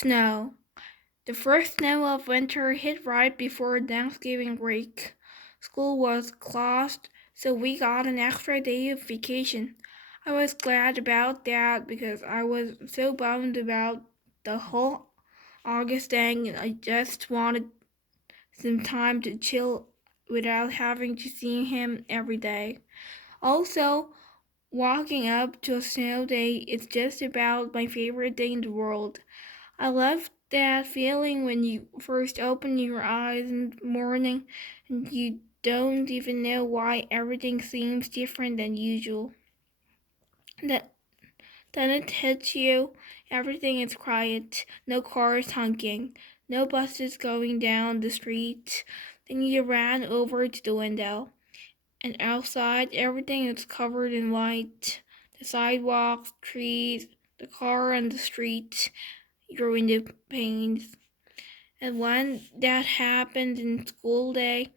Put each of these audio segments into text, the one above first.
Snow. The first snow of winter hit right before Thanksgiving break. School was closed, so we got an extra day of vacation. I was glad about that because I was so bummed about the whole August thing and I just wanted some time to chill without having to see him every day. Also, walking up to a snow day is just about my favorite thing in the world. I love that feeling when you first open your eyes in the morning and you don't even know why everything seems different than usual. That Then it hits you, everything is quiet, no cars honking, no buses going down the street. Then you ran over to the window, and outside everything is covered in white. The sidewalks, trees, the car on the street, your window panes. And when that happens in school day,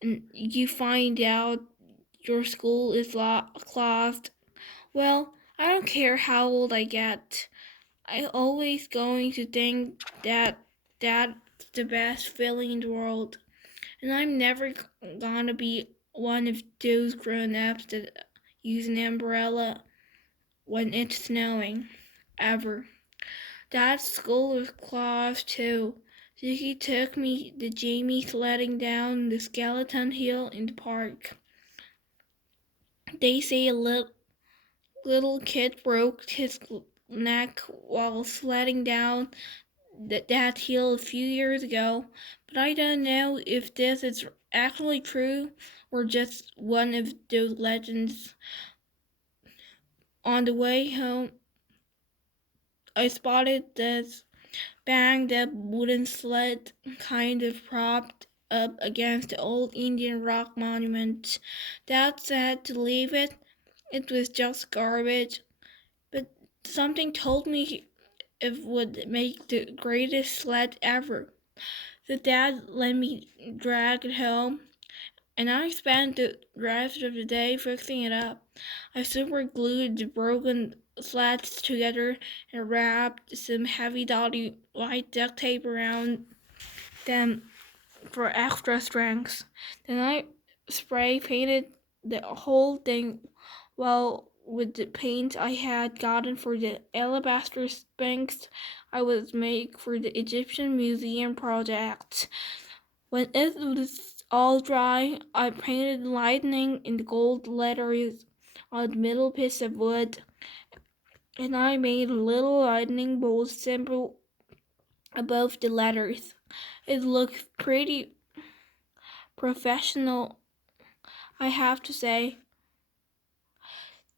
and you find out your school is closed, well, I don't care how old I get. I'm always going to think that that's the best feeling in the world. And I'm never gonna be one of those grown-ups that use an umbrella when it's snowing. Ever. Dad's school was closed too. So he took me to Jamie sledding down the skeleton hill in the park. They say a little kid broke his neck while sledding down that hill a few years ago, but I don't know if this is actually true or just one of those legends. On the way home, I spotted this banged up wooden sled kind of propped up against the old Indian rock monument. Dad said to leave it. It was just garbage, but something told me it would make the greatest sled ever. So Dad let me drag it home, and I spent the rest of the day fixing it up. I super glued the broken slats together and wrapped some heavy-duty white duct tape around them for extra strength. Then I spray painted the whole thing well with the paint I had gotten for the alabaster sphinx I was making for the Egyptian Museum project. When it was all dry, I painted lightning in the gold letters on the middle piece of wood, and I made a little lightning bolt symbol above the letters. It looked pretty professional, I have to say.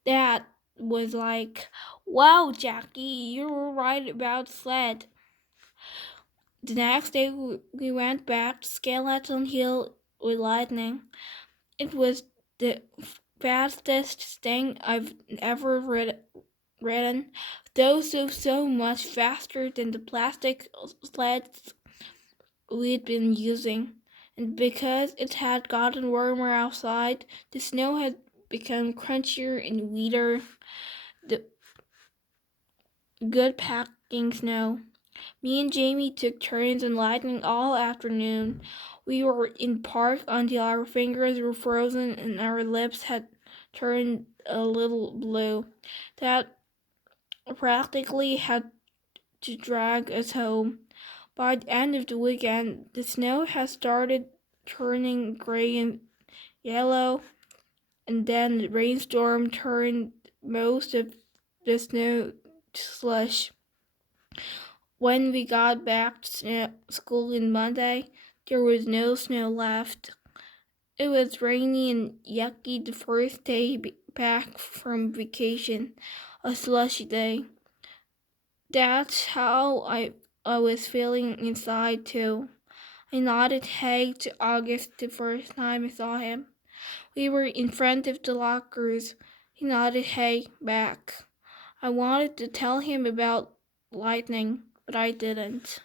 That was like, wow, Jackie, you were right about sled. The next day we went back to Skeleton Hill with lightning. It was the fastest thing I've ever ridden, though so much faster than the plastic sleds we'd been using. And because it had gotten warmer outside, the snow had become crunchier and wetter. The good packing snow. Me and Jamie took turns in lightning all afternoon. We were in park until our fingers were frozen and our lips had turned a little blue. That practically had to drag us home. By the end of the weekend, the snow had started turning gray and yellow, and then the rainstorm turned most of the snow to slush. When we got back to school on Monday, there was no snow left. It was rainy and yucky the first day back from vacation, a slushy day. That's how I was feeling inside too. I nodded hey to August the first time I saw him. We were in front of the lockers. He nodded hey back. I wanted to tell him about lightning, but I didn't.